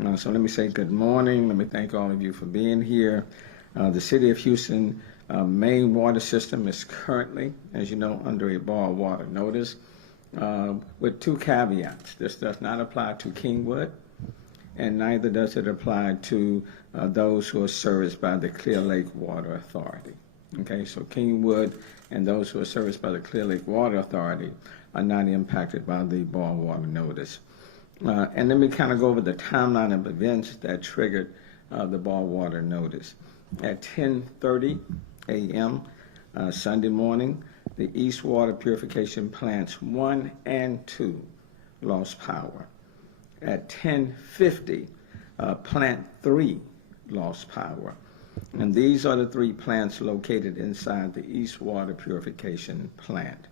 So let me say good morning. Let me thank all of you for being here. The City of Houston main water system is currently, as you know, under a boil water notice with two caveats. This does not apply to Kingwood, and neither does it apply to those who are serviced by the Clear Lake Water Authority. Okay, so Kingwood and those who are serviced by the Clear Lake Water Authority are not impacted by the boil water notice. And let me kind of go over the timeline of events that triggered the boil water notice. At 10:30 a.m. Sunday morning, the East Water Purification Plants 1 and 2 lost power. At 10:50, Plant 3 lost power. And these are the three plants located inside the East Water Purification Plant.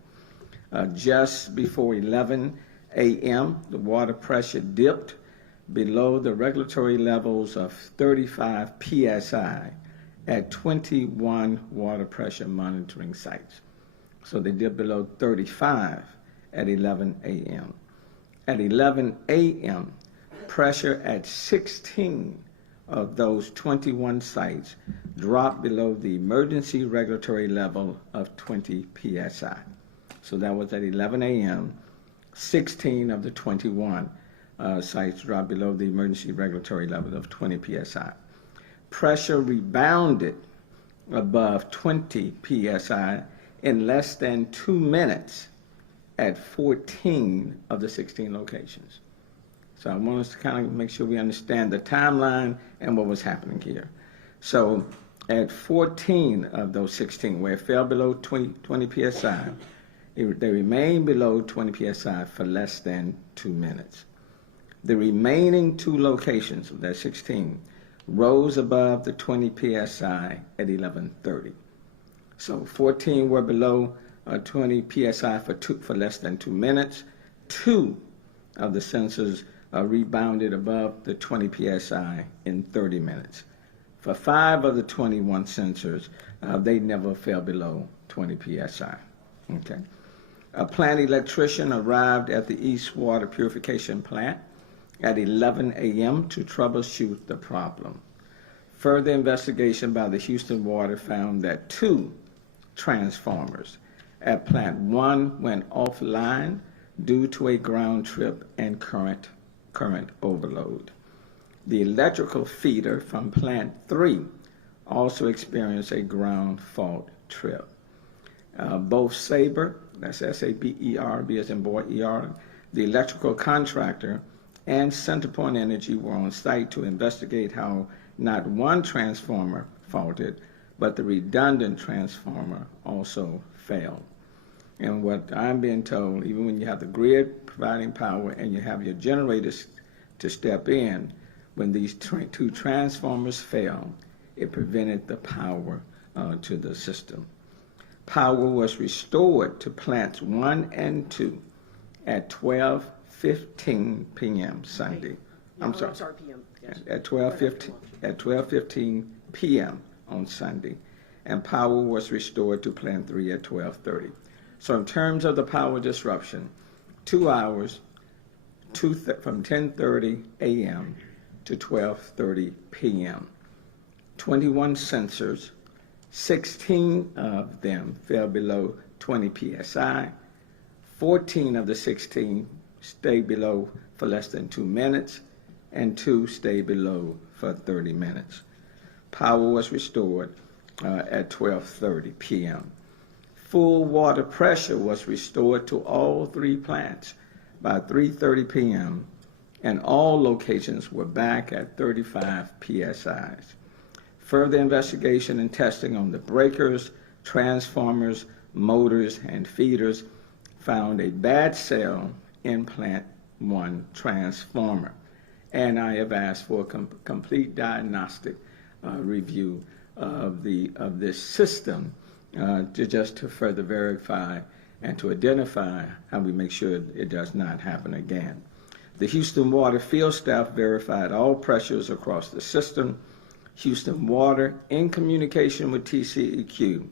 Just before 11 a.m., the water pressure dipped below the regulatory levels of 35 psi at 21 water pressure monitoring sites. So they dipped below 35 at 11 a.m. At 11 a.m., pressure at 16 of those 21 sites dropped below the emergency regulatory level of 20 psi. So that was at 11 a.m. 16 of the 21 sites dropped below the emergency regulatory level of 20 psi. Pressure rebounded above 20 psi in less than 2 minutes at 14 of the 16 locations. So I want us to kind of make sure we understand the timeline and what was happening here. So at 14 of those 16, where it fell below 20 psi, they remained below 20 psi for less than 2 minutes. The remaining two locations of that 16 rose above the 20 psi at 11:30. So 14 were below 20 psi for less than 2 minutes. 2 of the sensors rebounded above the 20 psi in 30 minutes. For 5 of the 21 sensors, they never fell below 20 psi. Okay. A plant electrician arrived at the East Water Purification Plant at 11 a.m. to troubleshoot the problem. Further investigation by the Houston Water found that 2 transformers at Plant 1 went offline due to a ground trip and current overload. The electrical feeder from Plant 3 also experienced a ground fault trip. Both Saber, that's S-A-B-E-R, B as in boy, E-R, the electrical contractor, and Centerpoint Energy were on site to investigate how not one transformer faulted, but the redundant transformer also failed. And what I'm being told, even when you have the grid providing power and you have your generators to step in, when these two transformers failed, it prevented the power to the system. Power was restored to plants 1 and 2 at 12:15 p.m. Sunday. I'm sorry, p.m. Yes. At 12:15 p.m. on Sunday, and power was restored to Plant 3 at 12:30. So in terms of the power disruption, 2 hours, from 10:30 a.m. to 12:30 p.m. 21 sensors, 16 of them fell below 20 psi. 14 of the 16 stayed below for less than 2 minutes, and 2 stayed below for 30 minutes. Power was restored at 12:30 p.m. Full water pressure was restored to all 3 plants by 3:30 p.m., and all locations were back at 35 psi's. Further investigation and testing on the breakers, transformers, motors, and feeders found a bad cell in Plant 1 transformer. And I have asked for a complete diagnostic review of this system to further verify and to identify how we make sure it does not happen again. The Houston Water field staff verified all pressures across the system. Houston Water, in communication with TCEQ,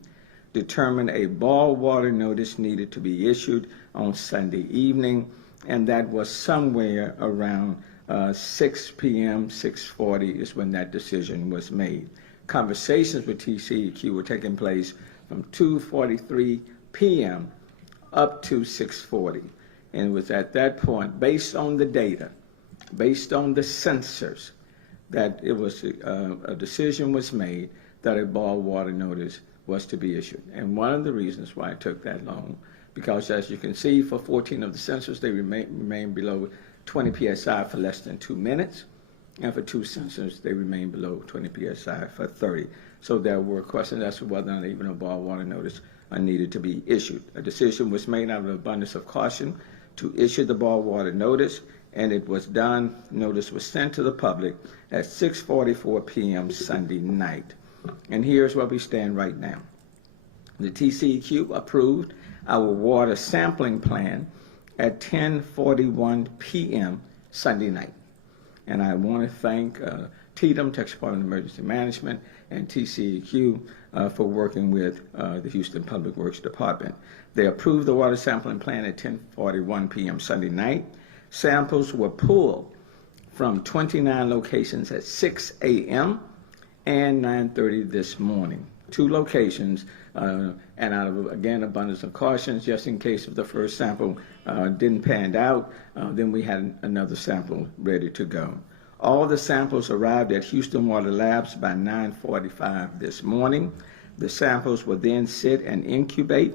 determined a boil water notice needed to be issued on Sunday evening, and that was somewhere around 6 p.m., 6:40 is when that decision was made. Conversations with TCEQ were taking place from 2:43 p.m. up to 6:40. And it was at that point, based on the data, based on the sensors, that it was a decision was made that a boil water notice was to be issued. And one of the reasons why it took that long, because as you can see, for 14 of the sensors, they remain below 20 psi for less than 2 minutes. And for 2 sensors, they remain below 20 psi for 30. So there were questions as to whether or not even a boil water notice needed to be issued. A decision was made out of abundance of caution to issue the boil water notice, and it was done. Notice was sent to the public at 6:44 p.m. Sunday night. And here's where we stand right now. The TCEQ approved our water sampling plan at 10:41 p.m. Sunday night. And I want to thank TDM, Texas Department of Emergency Management, and TCEQ for working with the Houston Public Works Department. They approved the water sampling plan at 10:41 p.m. Sunday night. Samples were pulled from 29 locations at 6 a.m. and 9:30 this morning. 2 locations, and out of, again, abundance of caution, just in case if the first sample didn't pan out, then we had another sample ready to go. All the samples arrived at Houston Water Labs by 9:45 this morning. The samples will then sit and incubate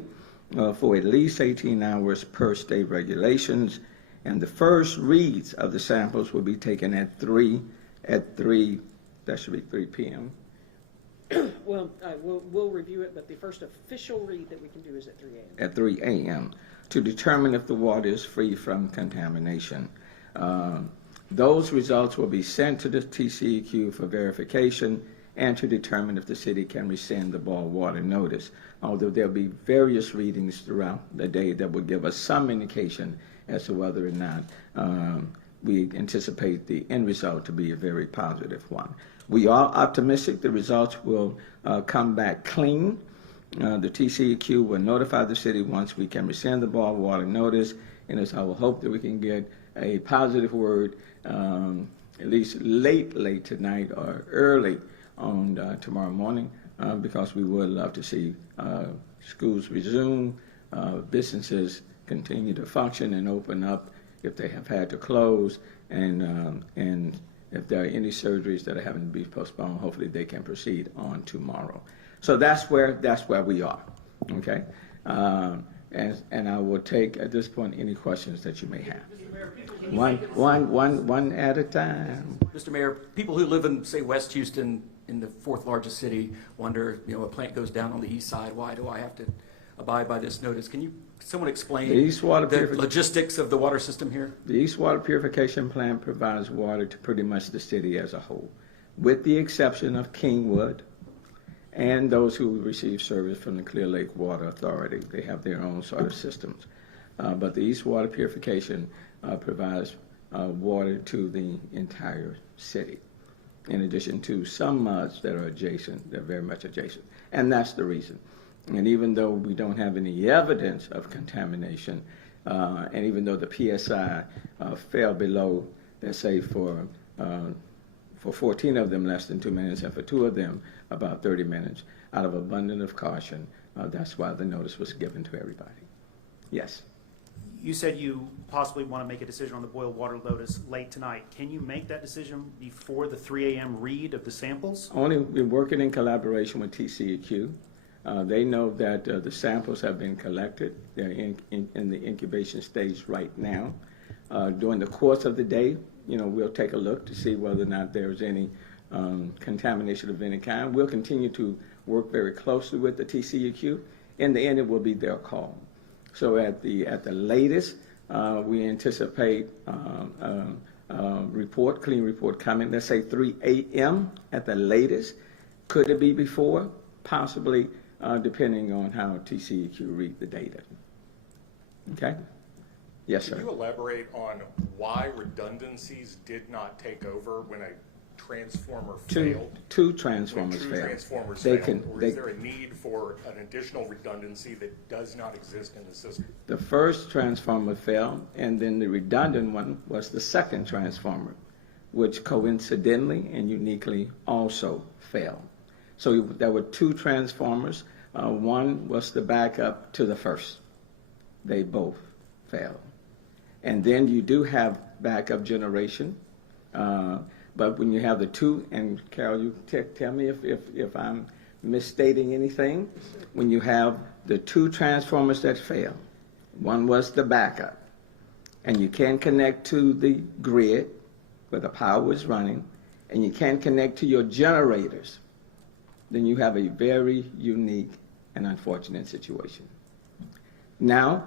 for at least 18 hours per state regulations, and the first reads of the samples will be taken at 3, that should be 3 p.m. Well, we'll review it, but the first official read that we can do is at 3 a.m. At 3 a.m. to determine if the water is free from contamination. Those results will be sent to the TCEQ for verification and to determine if the city can rescind the boil water notice. Although there'll be various readings throughout the day that will give us some indication as to whether or not we anticipate the end result to be a very positive one. We are optimistic the results will come back clean. The TCEQ will notify the city once we can rescind the boil water notice, and it's our hope that we can get a positive word at least late tonight or early on tomorrow morning, because we would love to see schools resume, businesses continue to function and open up if they have had to close, and if there are any surgeries that are having to be postponed, hopefully they can proceed on tomorrow. So that's where we are, okay? And I will take at this point any questions that you may have. One at a time. Mr. Mayor, people who live in, say, West Houston, in the 4th largest city, wonder, a plant goes down on the east side, why do I have to abide by this notice? Can you someone explain the logistics of the water system here? The East Water Purification Plant provides water to pretty much the city as a whole, with the exception of Kingwood and those who receive service from the Clear Lake Water Authority. They have their own sort of systems. But the East Water Purification provides water to the entire city, in addition to some muds that are adjacent, they're very much adjacent. And that's the reason. And even though we don't have any evidence of contamination, and even though the PSI fell below, let's say for 14 of them less than 2 minutes, and for 2 of them about 30 minutes, out of abundance of caution, that's why the notice was given to everybody. Yes? You said you possibly want to make a decision on the boil water notice late tonight. Can you make that decision before the 3 a.m. read of the samples? Only we're working in collaboration with TCEQ. They know that the samples have been collected. They're in the incubation stage right now. During the course of the day, we'll take a look to see whether or not there's any contamination of any kind. We'll continue to work very closely with the TCEQ. In the end, it will be their call. So at the latest, we anticipate clean report coming, let's say 3 a.m. at the latest. Could it be before? Possibly, depending on how TCEQ read the data. Okay? Yes, sir. Can you elaborate on why redundancies did not take over when a transformer Two failed? two transformers When two fail. transformers They fail, can or they, is there a need for an additional redundancy that does not exist in the system? the first transformer fell, and then the redundant one was the second transformer, which coincidentally and uniquely also fell. So there were two transformers. One was the backup to the first. They both failed. And then you do have backup generation. But when you have the two, and Carol, you tell me if I'm misstating anything, when you have the two transformers that fail, one was the backup, and you can't connect to the grid where the power was running, and you can't connect to your generators, then you have a very unique and unfortunate situation. Now,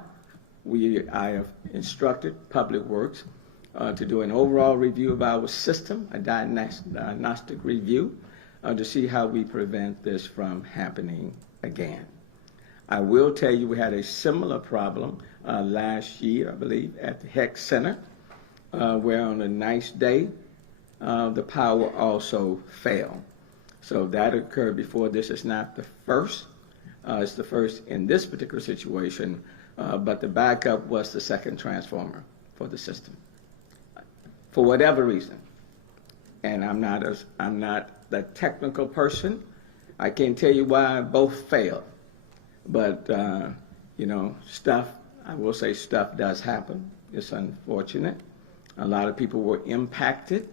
I have instructed Public Works to do an overall review of our system, a diagnostic review, to see how we prevent this from happening again. I will tell you we had a similar problem last year, I believe, at the HEC Center, where on a nice day, the power also failed. So that occurred before. This is not the first. It's the first in this particular situation, but the backup was the second transformer for the system. For whatever reason, and I'm not the technical person, I can't tell you why both failed. But stuff, I will say stuff does happen. It's unfortunate. A lot of people were impacted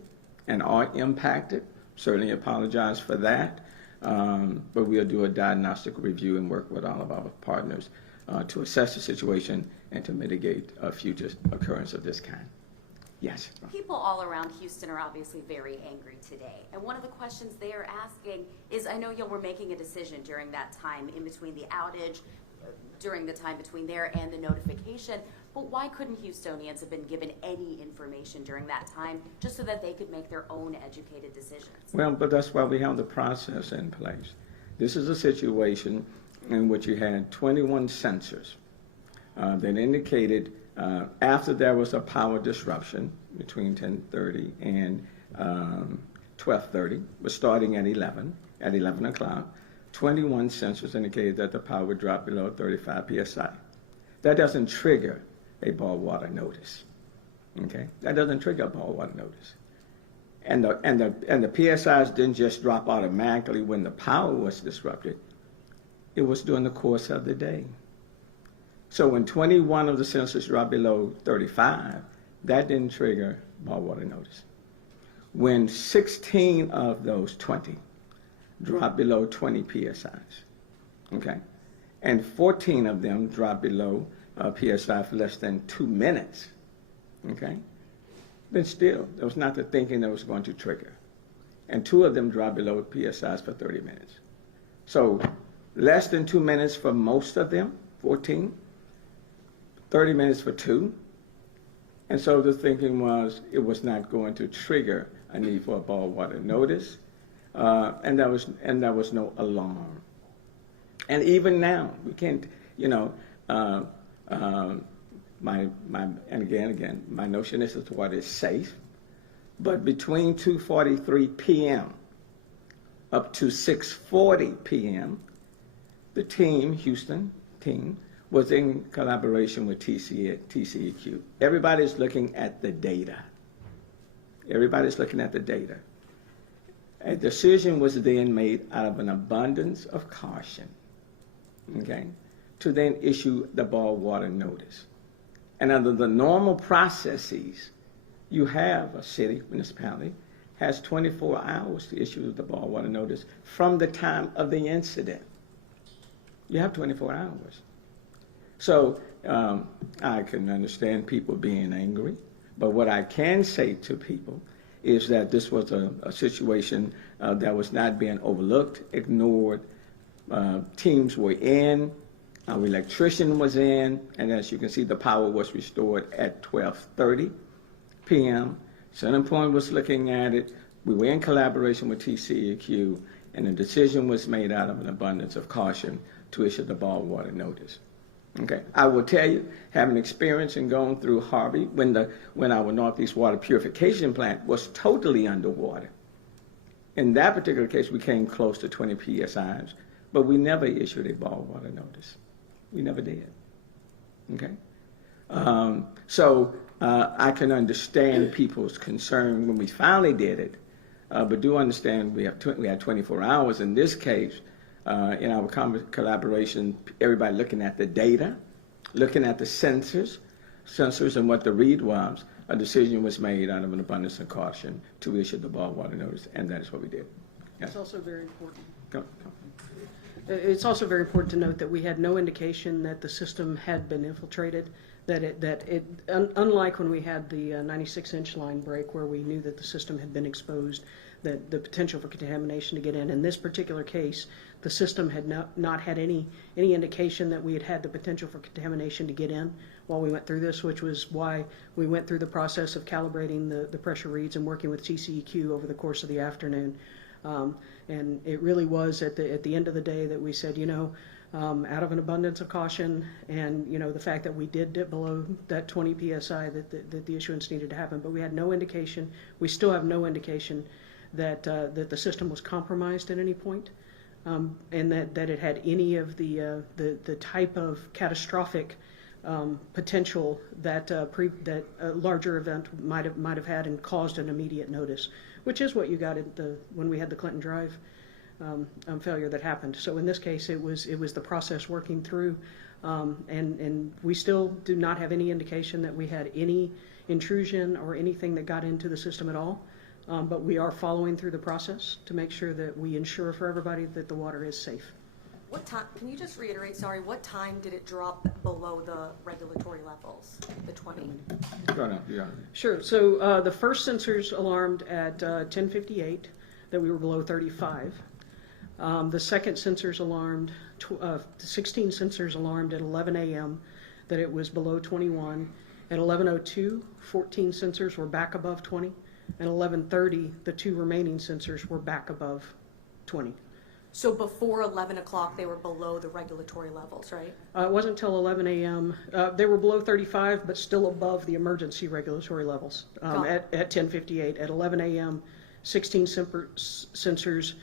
and are impacted. Certainly apologize for that. But we'll do a diagnostic review and work with all of our partners to assess the situation and to mitigate a future occurrence of this kind. Yes. People all around Houston are obviously very angry today. And one of the questions they are asking is, I know you were making a decision during that time in between the outage, during the time between there and the notification, but why couldn't Houstonians have been given any information during that time just so that they could make their own educated decisions? Well, but that's why we have the process in place. This is a situation in which you had 21 sensors that indicated after there was a power disruption between 10:30 and 12:30, was starting at 11 o'clock, 21 sensors indicated that the power would drop below 35 psi. That doesn't trigger a boil water notice. Okay, that doesn't trigger a boil water notice. And the PSIs didn't just drop automatically when the power was disrupted. It was during the course of the day. So when 21 of the sensors dropped below 35, that didn't trigger boil water notice. When 16 of those 20 dropped below 20 PSIs, okay, and 14 of them dropped below PSI for less than 2 minutes, okay, then still, there was not the thinking that was going to trigger. And 2 of them dropped below PSIs for 30 minutes. So less than 2 minutes for most of them, 14, 30 minutes for 2. And so the thinking was it was not going to trigger a need for a boil water notice, and there was no alarm. And even now, we can't, again, my notion is that the water is safe, but between 2:43 p.m. up to 6:40 p.m., the team, Houston team, was in collaboration with TCEQ. Everybody's looking at the data. Everybody's looking at the data. A decision was then made out of an abundance of caution, okay, to then issue the boil water notice. And under the normal processes, you have a city, municipality, has 24 hours to issue the boil water notice from the time of the incident. You have 24 hours. So I can understand people being angry, but what I can say to people is that this was a situation that was not being overlooked, ignored. Teams were in, our electrician was in, and as you can see, the power was restored at 12:30 p.m. CenterPoint was looking at it. We were in collaboration with TCEQ, and a decision was made out of an abundance of caution to issue the boil water notice. Okay, I will tell you, having experience in going through Harvey, when our Northeast Water Purification Plant was totally underwater, In that particular case, we came close to 20 PSIs, but we never issued a boil water notice. We never did. Okay? So I can understand people's concern when we finally did it, but do understand we had 24 hours. In this case, in our collaboration, everybody looking at the data, looking at the sensors and what the read was, a decision was made out of an abundance of caution to issue the boil water notice, and that is what we did. Yeah. It's also very important. Go. It's also very important to note that we had no indication that the system had been infiltrated, unlike when we had the 96-inch line break where we knew that the system had been exposed, that the potential for contamination to get in. In this particular case, the system had not had any indication that we had the potential for contamination to get in while we went through this, which was why we went through the process of calibrating the pressure reads and working with TCEQ over the course of the afternoon. And it really was at the end of the day that we said, out of an abundance of caution and, the fact that we did dip below that 20 PSI that the issuance needed to happen. But we had no indication, we still have no indication that the system was compromised at any point, and that it had any of the type of catastrophic potential that a larger event might have had and caused an immediate notice, which is what you got when we had the Clinton Drive failure that happened. So in this case, it was the process working through, and we still do not have any indication that we had any intrusion or anything that got into the system at all. But we are following through the process to make sure that we ensure for everybody that the water is safe. What time, can you just reiterate, sorry, what time did it drop below the regulatory levels, the 20? Go on, yeah. Sure. So the first sensors alarmed at 10:58 that we were below 35. The second sensors alarmed, 16 sensors alarmed at 11 a.m. that it was below 21. At 11:02, 14 sensors were back above 20. At 11:30, the 2 remaining sensors were back above 20. So before 11 o'clock, they were below the regulatory levels, right? It wasn't until 11 a.m. They were below 35, but still above the emergency regulatory levels at 10:58. At 11 a.m., 16 sensors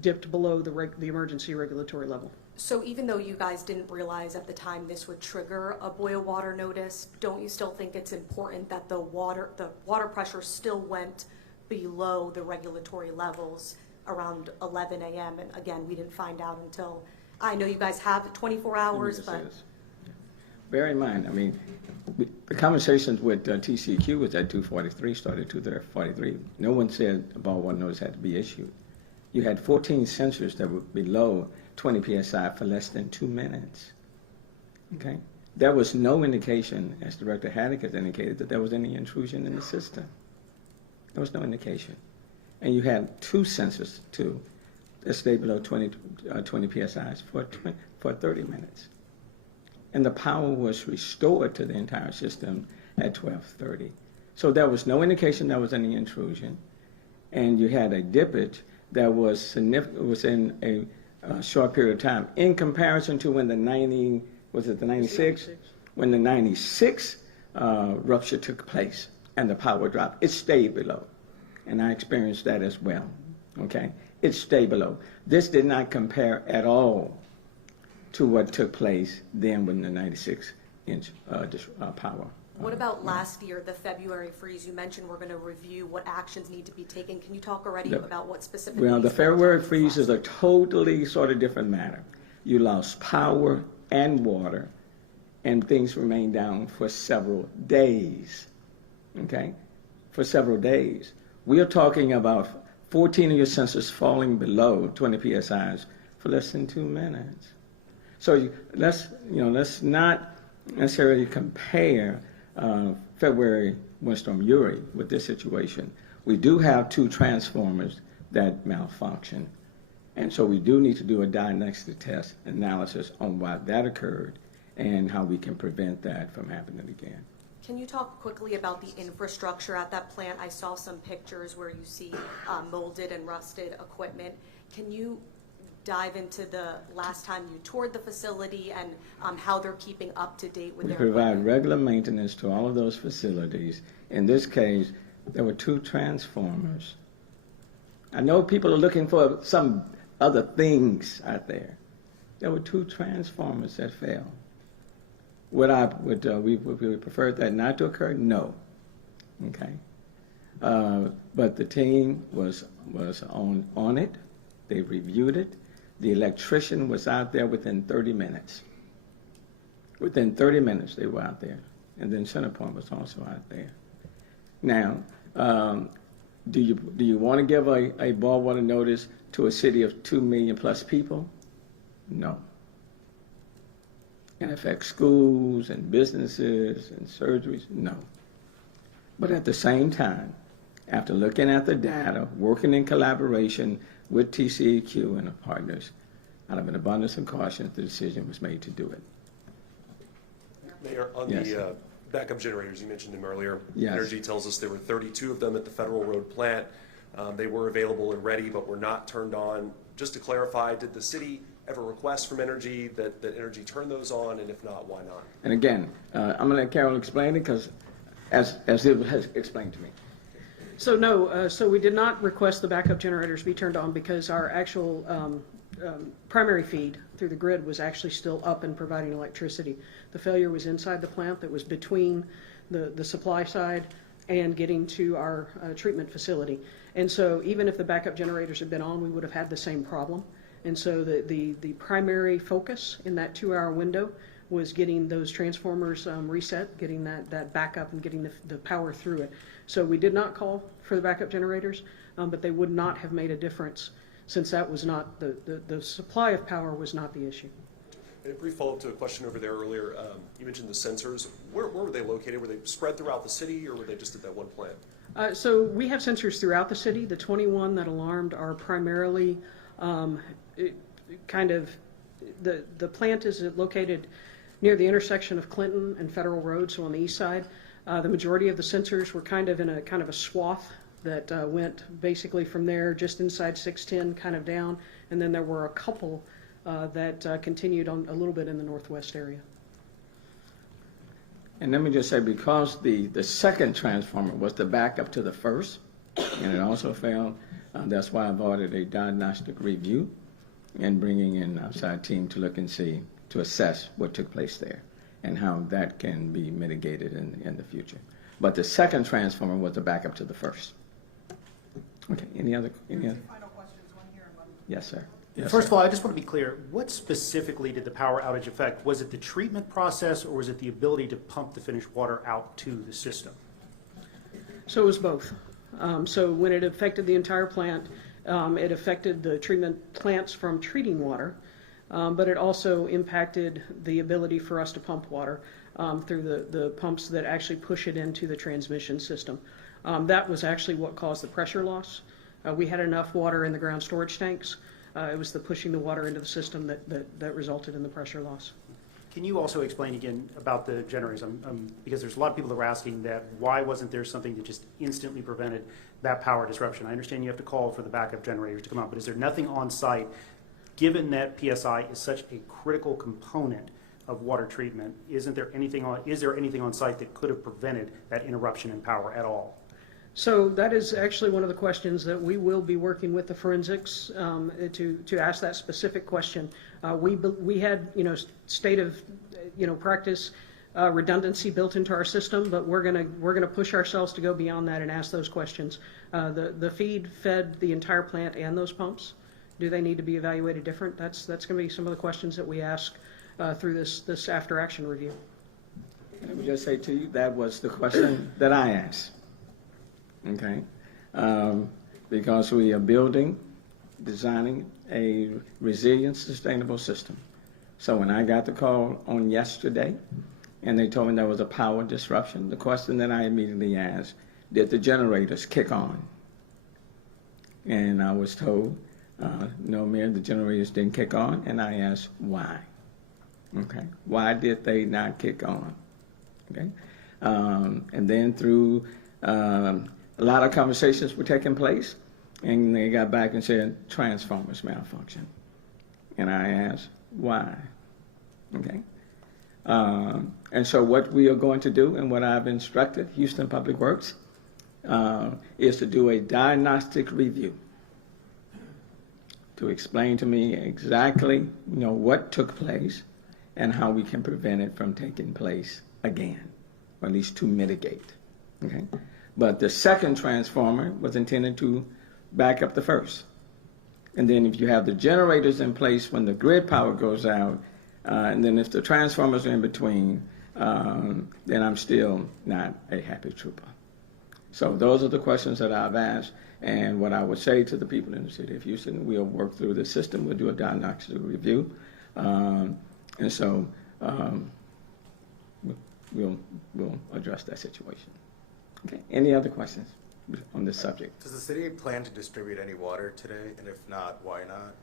dipped below the emergency regulatory level. So even though you guys didn't realize at the time this would trigger a boil water notice, don't you still think it's important that the water pressure still went below the regulatory levels around 11 a.m. And again, we didn't find out until, I know you guys have 24 hours, but. Bear in mind, the conversations with TCQ was at 2:43, started at 2:43. No one said a boil water notice had to be issued. You had 14 sensors that were below 20 PSI for less than 2 minutes. Okay? There was no indication, as Director Haddock has indicated, that there was any intrusion in the system. There was no indication. And you had 2 sensors, that stayed below 20 PSIs for 30 minutes. And the power was restored to the entire system at 12:30. So there was no indication there was any intrusion. And you had a dippage that was significant, within a short period of time in comparison to when the 96? When the 96 rupture took place and the power dropped, it stayed below. And I experienced that as well, okay? It stayed below. This did not compare at all to what took place then when the 96-inch power. What about last year, the February freeze? You mentioned we're going to review what actions need to be taken. Can you talk already about what specifically? Well, the February freeze is a totally sort of different matter. You lost power and water, and things remained down for several days, okay? For several days. We are talking about 14 of your sensors falling below 20 PSIs for less than 2 minutes. So let's not necessarily compare February Windstorm Uri with this situation. We do have 2 transformers that malfunction, and so we do need to do a diagnostic test analysis on why that occurred and how we can prevent that from happening again. Can you talk quickly about the infrastructure at that plant? I saw some pictures where you see molded and rusted equipment. Can you dive into the last time you toured the facility and how they're keeping up to date with their equipment? We provide regular maintenance to all of those facilities. In this case, there were 2 transformers I know people are looking for some other things out there. There were 2 transformers that fell. We prefer that not to occur? No. Okay. But the team was on it. They reviewed it. The electrician was out there within 30 minutes. Within 30 minutes, they were out there. And then Centerpoint was also out there. Now, do you want to give a boil water notice to a city of 2 million plus people? No. It affects schools and businesses and surgeries? No. But at the same time, after looking at the data, working in collaboration with TCEQ and the partners, out of an abundance of caution, the decision was made to do it. Mayor, on Yes. the backup generators, you mentioned them earlier. Yes. Energy tells us there were 32 of them at the Federal Road plant. They were available and ready, but were not turned on. Just to clarify, did the city ever request from Energy that Energy turn those on, and if not, why not? And again, I'm going to let Carol explain it because as it has explained to me. So no, so we did not request the backup generators be turned on because our actual primary feed through the grid was actually still up and providing electricity. The failure was inside the plant that was between the supply side and getting to our treatment facility. And so even if the backup generators had been on, we would have had the same problem. And so the primary focus in that 2-hour window was getting those transformers reset, getting that backup and getting the power through it. So we did not call for the backup generators, but they would not have made a difference since that was not, the supply of power was not the issue. And a brief follow-up to a question over there earlier. You mentioned the sensors. Where were they located? Were they spread throughout the city, or were they just at that one plant? So we have sensors throughout the city. The 21 that alarmed are primarily the plant is located near the intersection of Clinton and Federal Road, so on the east side. The majority of the sensors were kind of in a swath that went basically from there just inside 610 kind of down, and then there were a couple that continued on a little bit in the northwest area. And let me just say, because the second transformer was the backup to the first, and it also failed, that's why I've ordered a diagnostic review and bringing in an outside team to look and see, to assess what took place there and how that can be mitigated in the future. But the second transformer was the backup to the first. Okay, any other? Final questions, one here and one. Yes, sir. Yes, First sir. of all, I just want to be clear, what specifically did the power outage affect? Was it the treatment process, or was it the ability to pump the finished water out to the system? So it was both. So when it affected the entire plant, it affected the treatment plants from treating water, but it also impacted the ability for us to pump water through the pumps that actually push it into the transmission system. That was actually what caused the pressure loss. We had enough water in the ground storage tanks. It was the pushing the water into the system that resulted in the pressure loss. Can you also explain again about the generators? Because there's a lot of people that were asking that, why wasn't there something that just instantly prevented that power disruption? I understand you have to call for the backup generators to come out, but is there nothing on site, given that PSI is such a critical component of water treatment, is there anything on site that could have prevented that interruption in power at all? So that is actually one of the questions that we will be working with the forensics to ask that specific question. We had state of practice redundancy built into our system, but we're gonna push ourselves to go beyond that and ask those questions. The feed fed the entire plant and those pumps. Do they need to be evaluated different? That's going to be some of the questions that we ask through this after action review. Let me just say to you, that was the question that I asked. Okay, because we are designing a resilient, sustainable system. So when I got the call on yesterday, and they told me there was a power disruption, the question that I immediately asked, did the generators kick on? And I was told, no, Mayor, the generators didn't kick on, and I asked why. Okay, why did they not kick on? Okay, and then through a lot of conversations were taking place, and they got back and said transformers malfunction. And I asked, why? Okay. And so what we are going to do, and what I've instructed Houston Public Works, is to do a diagnostic review to explain to me exactly, what took place and how we can prevent it from taking place again, or at least to mitigate. Okay? But the second transformer was intended to back up the first. And then if you have the generators in place when the grid power goes out, and then if the transformers are in between, then I'm still not a happy trooper. So those are the questions that I've asked, and what I would say to the people in the city of Houston, we'll work through the system, we'll do a diagnostic review, and so we'll address that situation. Okay. Any other questions on this subject? Does the city plan to distribute any water today? And if not, why not?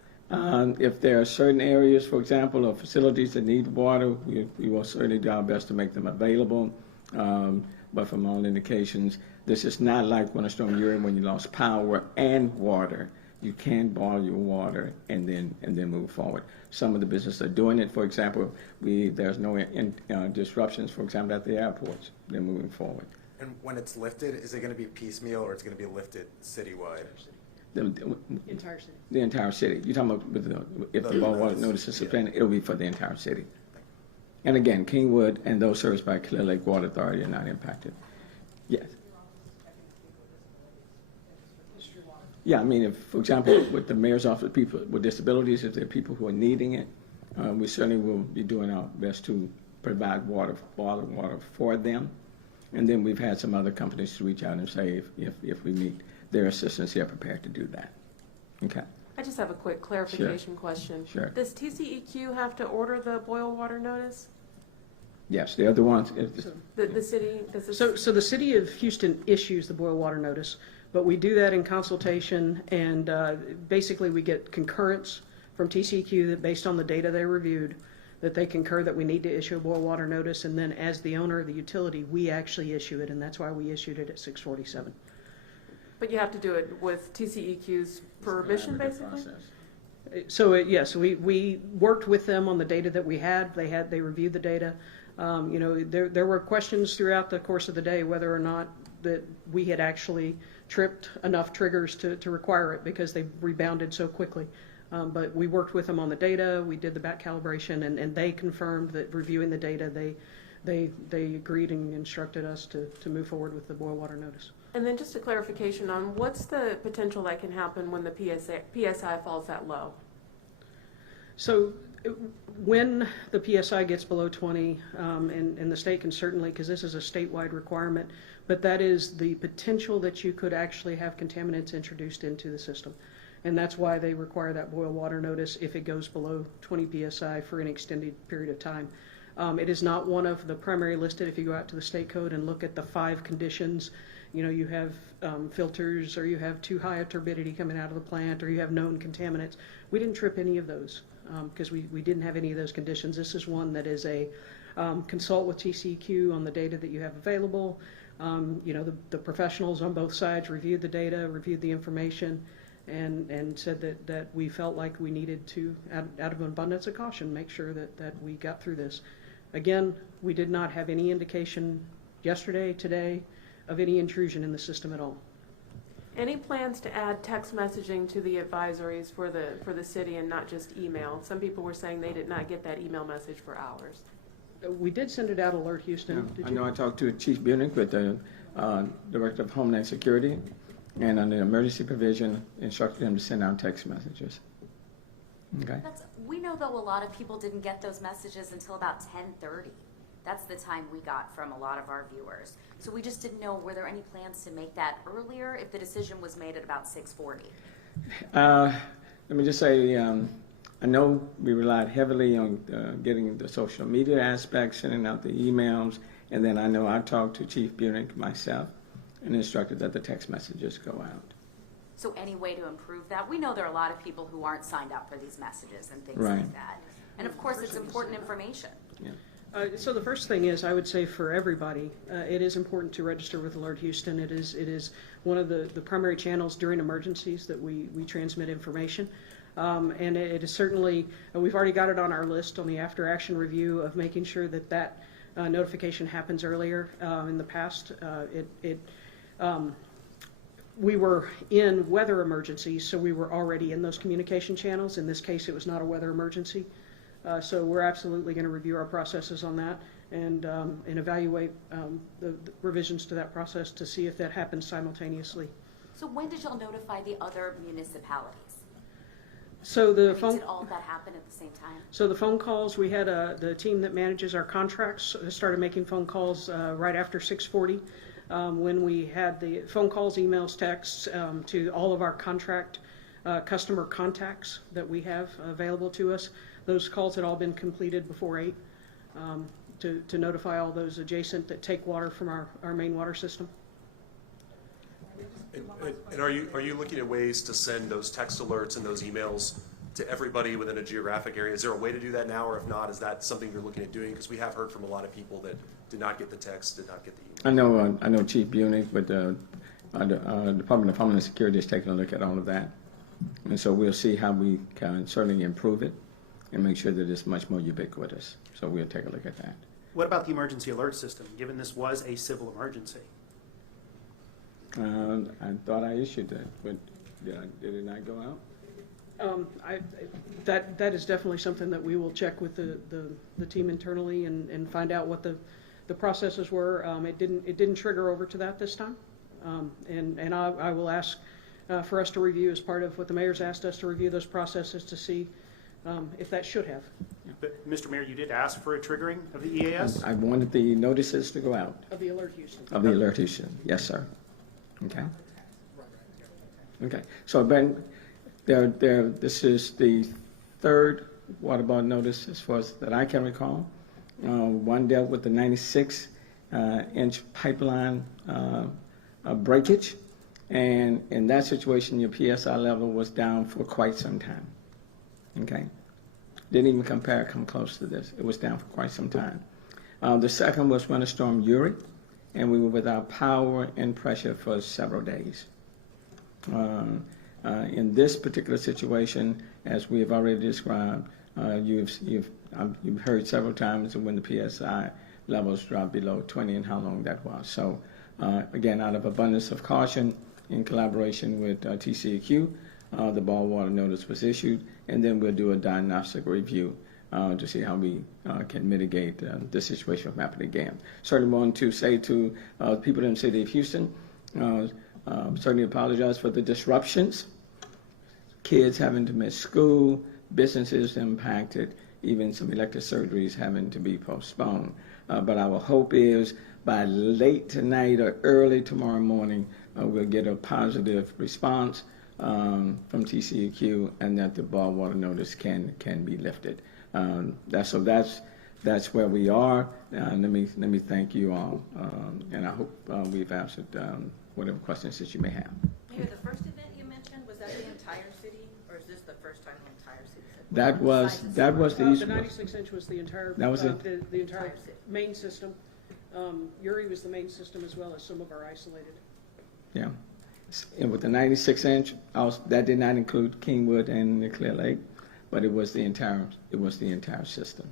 If there are certain areas, for example, or facilities that need water, we will certainly do our best to make them available. But from all indications, this is not like Winter Storm Uri when you lost power and water. You can borrow your water and then move forward. Some of the businesses are doing it. For example, there's no disruptions, for example, at the airports. They're moving forward. And when it's lifted, is it going to be piecemeal or it's going to be lifted citywide? The entire city. The entire city. You're talking about if the boil water notice is suspended, it'll be for the entire city. And again, Kingwood and those serviced by Clear Lake Water Authority are not impacted. Yes. Yeah, I mean, if, for example, with the mayor's office, people with disabilities, if there are people who are needing it, we certainly will be doing our best to provide water for them. And then we've had some other companies to reach out and say if we need their assistance, they're prepared to do that. Okay. I just have a quick clarification question. Sure. Does TCEQ have to order the boil water notice? Yes, they're the ones. The city? Does So the city of Houston issues the boil water notice, but we do that in consultation, and basically we get concurrence from TCEQ that based on the data they reviewed, that they concur that we need to issue a boil water notice, and then as the owner of the utility, we actually issue it, and that's why we issued it at 6:47. But you have to do it with TCEQ's permission, basically? So yes, we worked with them on the data that we had. They reviewed the data. There were questions throughout the course of the day whether or not that we had actually tripped enough triggers to require it because they rebounded so quickly. But we worked with them on the data. We did the back calibration, and they confirmed that reviewing the data, they agreed and instructed us to move forward with the boil water notice. And then just a clarification on what's the potential that can happen when the PSI falls that low? So when the PSI gets below 20, and the state can certainly, because this is a statewide requirement, but that is the potential that you could actually have contaminants introduced into the system. And that's why they require that boil water notice if it goes below 20 PSI for an extended period of time. It is not one of the primary listed. If you go out to the state code and look at the 5 conditions, you have filters, or you have too high a turbidity coming out of the plant, or you have known contaminants. We didn't trip any of those because we didn't have any of those conditions. This is one that is a consult with TCEQ on the data that you have available. The professionals on both sides reviewed the data, reviewed the information, and said that we felt like we needed to, out of an abundance of caution, make sure that we got through this. Again, we did not have any indication yesterday, today, of any intrusion in the system at all. Any plans to add text messaging to the advisories for the city and not just email? Some people were saying they did not get that email message for hours. We did send it out, Alert Houston. I know I talked to Chief Buenick with the Director of Homeland Security, and under emergency provision, instructed them to send out text messages. Okay. We know, though, a lot of people didn't get those messages until about 10:30. That's the time we got from a lot of our viewers. So we just didn't know, were there any plans to make that earlier if the decision was made at about 6:40? Let me just say, I know we relied heavily on getting the social media aspect, sending out the emails, and then I know I talked to Chief Buenick myself and instructed that the text messages go out. So any way to improve that? We know there are a lot of people who aren't signed up for these messages and things Right. like that. And of course, it's important information. Yeah. So the first thing is, I would say for everybody, it is important to register with Alert Houston. It is one of the primary channels during emergencies that we transmit information. And it is certainly, we've already got it on our list on the after action review of making sure that notification happens earlier. In the past, we were in weather emergencies, so we were already in those communication channels. In this case, it was not a weather emergency. So we're absolutely going to review our processes on that and evaluate the revisions to that process to see if that happens simultaneously. So when did y'all notify the other municipalities? So the Did all of that happen at the same time? So the phone calls, we had the team that manages our contracts started making phone calls right after 6:40 when we had the phone calls, emails, texts to all of our contract customer contacts that we have available to us. Those calls had all been completed before 8 to notify all those adjacent that take water from our main water system. And are you looking at ways to send those text alerts and those emails to everybody within a geographic area? Is there a way to do that now, or if not, is that something you're looking at doing? Because we have heard from a lot of people that did not get the text, did not get the email. I know Chief Bunig, but the Department of Homeland Security is taking a look at all of that. And so we'll see how we can certainly improve it and make sure that it's much more ubiquitous. So we'll take a look at that. What about the emergency alert system, given this was a civil emergency? I thought I issued that, but did it not go out? That is definitely something that we will check with the team internally and find out what the processes were. It didn't trigger over to that this time, and I will ask for us to review as part of what the mayor's asked us to review those processes to see if that should have. But Mr. Mayor, you did ask for a triggering of the EAS? I wanted the notices to go out. Of the alert Houston. Of the alert Houston, yes, sir. Okay. Okay. So Ben, this is the third water bond notice as far as that I can recall. One dealt with the 96-inch pipeline breakage, and in that situation, your PSI level was down for quite some time. Okay. Didn't even come close to this. It was down for quite some time. The second was Winter Storm Uri, and we were without power and pressure for several days. In this particular situation, as we have already described, you've heard several times when the PSI levels dropped below 20 and how long that was. So again, out of abundance of caution, in collaboration with TCEQ, the ball water notice was issued, and then we'll do a diagnostic review to see how we can mitigate this situation from happening again. Certainly want to say to people in the city of Houston, certainly apologize for the disruptions, kids having to miss school, businesses impacted, even some elective surgeries having to be postponed. But our hope is by late tonight or early tomorrow morning, we'll get a positive response from TCEQ, and that the ball water notice can be lifted. That's where we are. Let me thank you all, and I hope we've answered whatever questions that you may have. Mayor, the first event you mentioned, was that the entire city, or is this the first time the entire city? That was the east. The 96-inch was the entire. That was the entire main system. Uri was the main system as well as some of our isolated. Yeah. And with the 96-inch, that did not include Kingwood and the Clear Lake, but it was the entire system.